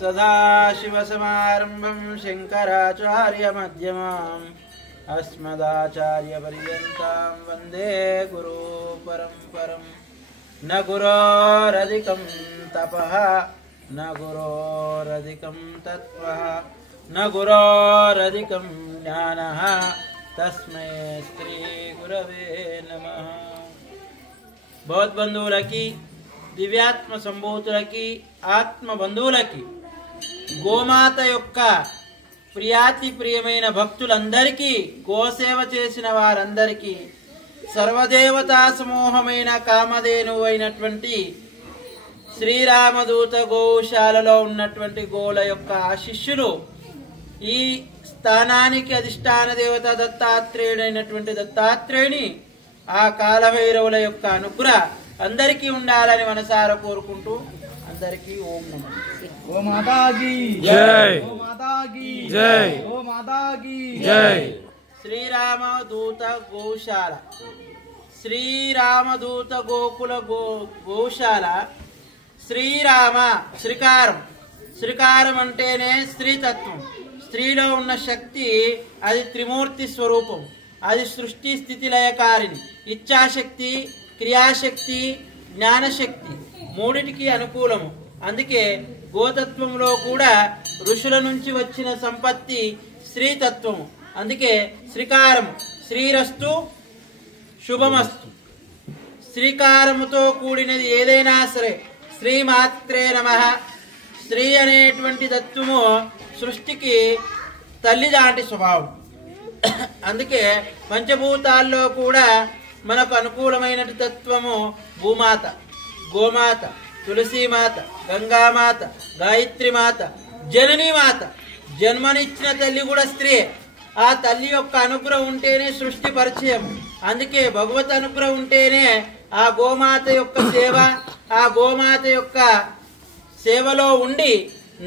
सदाशिवसमारम्भं शङ्कराचार्यमध्यमाम् अस्मदाचार्यपर्यन्तां वन्दे गुरुपरम्परम्। न गुरोरधिकं तपः न गुरोरधिकं तत्त्वः न गुरोरधिकं ज्ञानः तस्मै श्री गुरवे नमः। భగవద్బంధువులకి దివ్యాత్మ సంభూతులకి ఆత్మ బంధువులకి గోమాత యొక్క ప్రియాతి ప్రియమైన భక్తులందరికీ గోసేవ చేసిన వారందరికీ సర్వదేవతా సమూహమైన కామధేనువు అయినటువంటి శ్రీరామదూత గోశాలలో ఉన్నటువంటి గోల యొక్క ఆశిష్యులు ఈ స్థానానికి అధిష్టాన దేవత దత్తాత్రేయుడైనటువంటి దత్తాత్రేయుని ఆ కాలభైరవుల యొక్క అనుగ్రహ అందరికీ ఉండాలని మనసారా కోరుకుంటూ అందరికీ ఓం నమః గో మాతాకి జై, గో మాతాకి జై, గో మాతాకి జై. శ్రీరామదూత గోశాల శ్రీరామదూత గోకుల గోశాల శ్రీరామ శ్రీకారం శ్రీకారం అంటేనే స్త్రీతత్వం. స్త్రీలో ఉన్న శక్తి అది త్రిమూర్తి స్వరూపం. అది సృష్టి స్థితి లయకారిణి. ఇచ్ఛాశక్తి, క్రియాశక్తి, జ్ఞానశక్తి మూడిటికి అనుకూలము. అందుకే గోతత్వంలో కూడా ఋషుల నుంచి వచ్చిన సంపత్తి స్త్రీతత్వము. అందుకే శ్రీకారము శ్రీరస్తు శుభమస్తు. శ్రీకారముతో కూడినది ఏదైనా సరే శ్రీమాత్రే నమః. స్త్రీ అనేటువంటి తత్వము సృష్టికి తల్లి లాంటి స్వభావం. అందుకే పంచభూతాల్లో కూడా మనకు అనుకూలమైన తత్వము భూమాత, గోమాత, తులసీమాత, గంగామాత, గాయత్రిమాత, జననీమాత. జన్మనిచ్చిన తల్లి కూడా స్త్రీ. ఆ తల్లి యొక్క అనుగ్రహం ఉంటేనే సృష్టి పరిచయం. అందుకే భగవత్ అనుగ్రహం ఉంటేనే ఆ గోమాత యొక్క సేవ, ఆ గోమాత యొక్క సేవలో ఉండి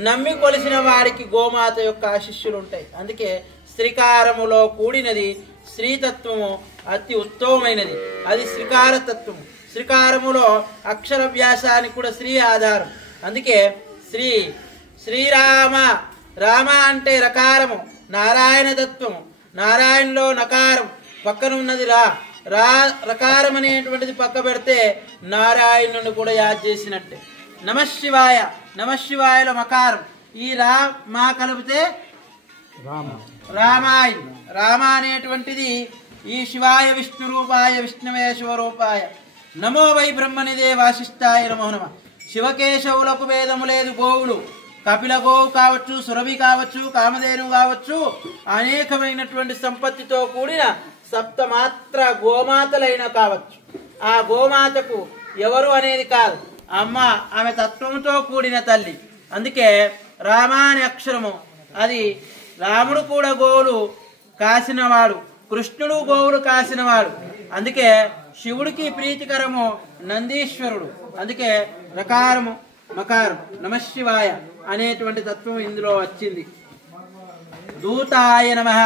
నమ్మి కొలిసిన వారికి గోమాత యొక్క ఆశీస్సులు ఉంటాయి. అందుకే శ్రీకారములో కూడినది శ్రీతత్వము అతి ఉత్తమమైనది. అది శ్రీకార తత్వము. శ్రీకారములో అక్షర వ్యాసానికి కూడా శ్రీ ఆధారం. అందుకే శ్రీరామ రామ అంటే రకారము నారాయణ తత్వము. నారాయణలో నకారం పక్కన ఉన్నది రకారం అనేటువంటిది పక్క పెడితే నారాయణుని కూడా యాద్ చేసినట్టే. నమశివాయ నమశివాయలో మకారం. ఈ మా కలిపితే రామాయ. రామ అనేటువంటిది ఈ శివాయ విష్ణు రూపాయ విష్ణువే శివరూపాయ నమో వై బ్రహ్మనిదే వాసిష్ఠాయ నమో నమ. శివకేశవులకు భేదము లేదు. గోవులు కపిల గోవు కావచ్చు, సురభి కావచ్చు, కామధేను కావచ్చు, అనేకమైనటువంటి సంపత్తితో కూడిన సప్తమాత్ర గోమాతలైన కావచ్చు. ఆ గోమాతకు ఎవరు అనేది కాదు, అమ్మ ఆమె తత్వముతో కూడిన తల్లి. అందుకే రామ అనే అక్షరము అది రాముడు కూడా గోవులు కాసినవాడు, కృష్ణుడు గోవులు కాసినవాడు. అందుకే శివుడికి ప్రీతికరము నందీశ్వరుడు. అందుకే రకారము మకారం నమశివాయ అనేటువంటి తత్వం ఇందులో వచ్చింది. దూతాయ నమః.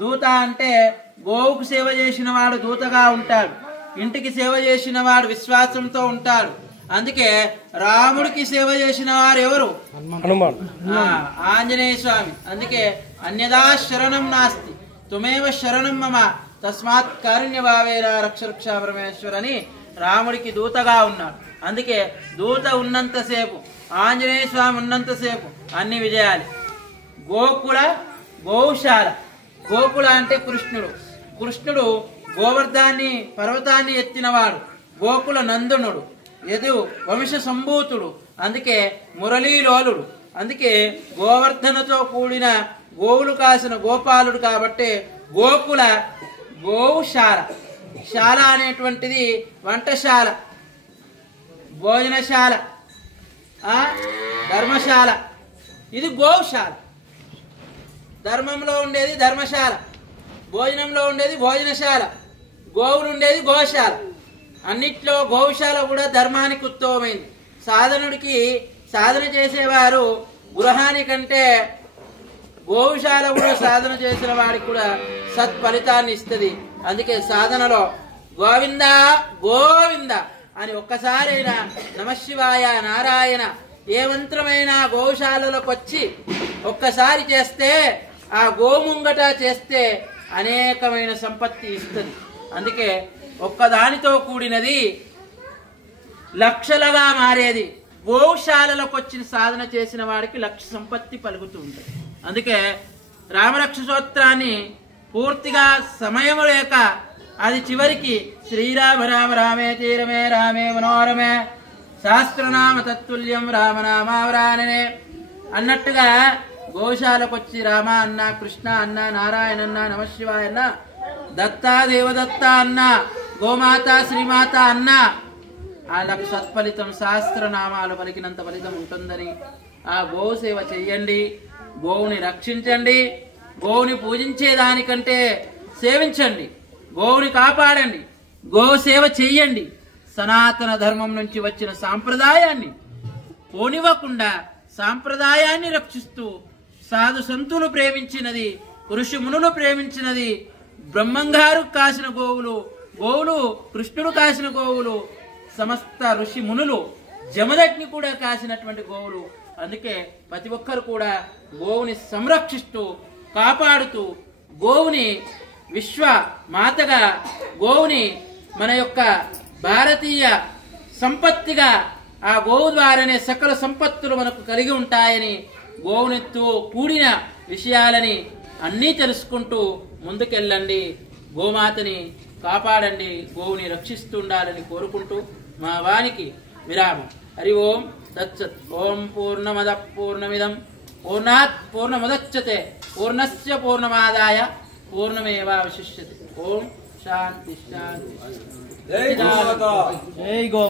దూత అంటే గోవుకు సేవ చేసిన వాడు దూతగా ఉంటాడు. ఇంటికి సేవ చేసిన వాడు విశ్వాసంతో ఉంటాడు. అందుకే రాముడికి సేవ చేసిన వారు ఎవరు? ఆంజనేయ స్వామి. అందుకే అన్యదా శరణం నాస్తి తుమేవ శరణం మమ తస్మాత్ కారుణ్యభావేన రక్ష రక్షా పరమేశ్వర్ అని రాముడికి దూతగా ఉన్నాడు. అందుకే దూత ఉన్నంతసేపు, ఆంజనేయ స్వామి ఉన్నంతసేపు అన్ని విజయాలు. గోకుల గోశాల. గోకుల అంటే కృష్ణుడు. కృష్ణుడు గోవర్ధాన్ని పర్వతాన్ని ఎత్తినవాడు. గోకుల నందనుడు, యదు వంశ సంభూతుడు. అందుకే మురళీలోలుడు. అందుకే గోవర్ధనతో కూడిన గోవులు కాసిన గోపాలుడు కాబట్టి గోకుల గోశాల. శాల అనేటువంటిది వంటశాల, భోజనశాల, ధర్మశాల. ఇది గోశాల. ధర్మంలో ఉండేది ధర్మశాల, భోజనంలో ఉండేది భోజనశాల, గోవులు ఉండేది గోశాల. అన్నిట్లో గోశాల కూడా ధర్మానికి ఉత్తమమైంది. సాధనుడికి సాధన చేసేవారు గృహానికంటే గోశాల కూడా సాధన చేసిన వాడికి కూడా సత్ఫలితాన్ని ఇస్తుంది. అందుకే సాధనలో గోవింద గోవింద అని ఒక్కసారైనా నమశివాయ నారాయణ ఏ మంత్రమైనా గోశాలలోకి వచ్చి ఒక్కసారి చేస్తే ఆ గోముంగట చేస్తే అనేకమైన సంపత్తి ఇస్తుంది. అందుకే ఒక్కదానితో కూడినది లక్షలుగా మారేది. గోశాలలోకి వచ్చిన సాధన చేసిన వాడికి లక్ష సంపత్తి పలుకుతూ ఉంటుంది. అందుకే రామరక్ష స్తోత్రాన్ని పూర్తిగా సమయం లేక అది చివరికి శ్రీరామ రామ రామే తీరమే రామే మనోరమే శాస్త్రనామ తత్తుల్యం రామనామావరాననే అన్నట్టుగా గోశాలకు వచ్చి రామ అన్న, కృష్ణ అన్న, నారాయణ అన్న, నమశివాయ అన్న, దత్తా దేవదత్త అన్న, గోమాత శ్రీమాత అన్న వాళ్ళకు సత్ఫలితం శాస్త్రనామాలు పలికినంత ఫలితం ఉంటుందని ఆ గోసేవ చెయ్యండి. గోవుని రక్షించండి. గోవుని పూజించేదానికంటే సేవించండి. గోవుని కాపాడండి. గోసేవ చెయ్యండి. సనాతన ధర్మం నుంచి వచ్చిన సాంప్రదాయాన్ని పోనివ్వకుండా సాంప్రదాయాన్ని రక్షిస్తూ సాధు సంతులు ప్రేమించినది, ఋషి మునులు ప్రేమించినది, బ్రహ్మంగారు కాసిన గోవులు, గోవులు కృష్ణుడు కాసిన గోవులు, సమస్త ఋషి మునులు జమదగ్ని కూడా కాసినటువంటి గోవులు. అందుకే ప్రతి ఒక్కరు కూడా గోవుని సంరక్షిస్తూ కాపాడుతూ గోవుని విశ్వ మాతగా, గోవుని మన యొక్క భారతీయ సంపత్తిగా, ఆ గోవు ద్వారానే సకల సంపత్తులు మనకు కలిగి ఉంటాయని గోవునితో కూడిన విషయాలని అన్నీ తెలుసుకుంటూ ముందుకెళ్ళండి. గోమాతని కాపాడండి. గోవుని రక్షిస్తుండాలని కోరుకుంటూ మా వానికి విరామం. హరి ఓం తత్సత్. ఓం పూర్ణమద పూర్ణమిదం పూర్ణాత్ పూర్ణముదచ్యతే పూర్ణస్య పూర్ణమాదాయ పూర్ణమేవావశిష్యతే. ఓం శాంతి శాంతి. జై గో.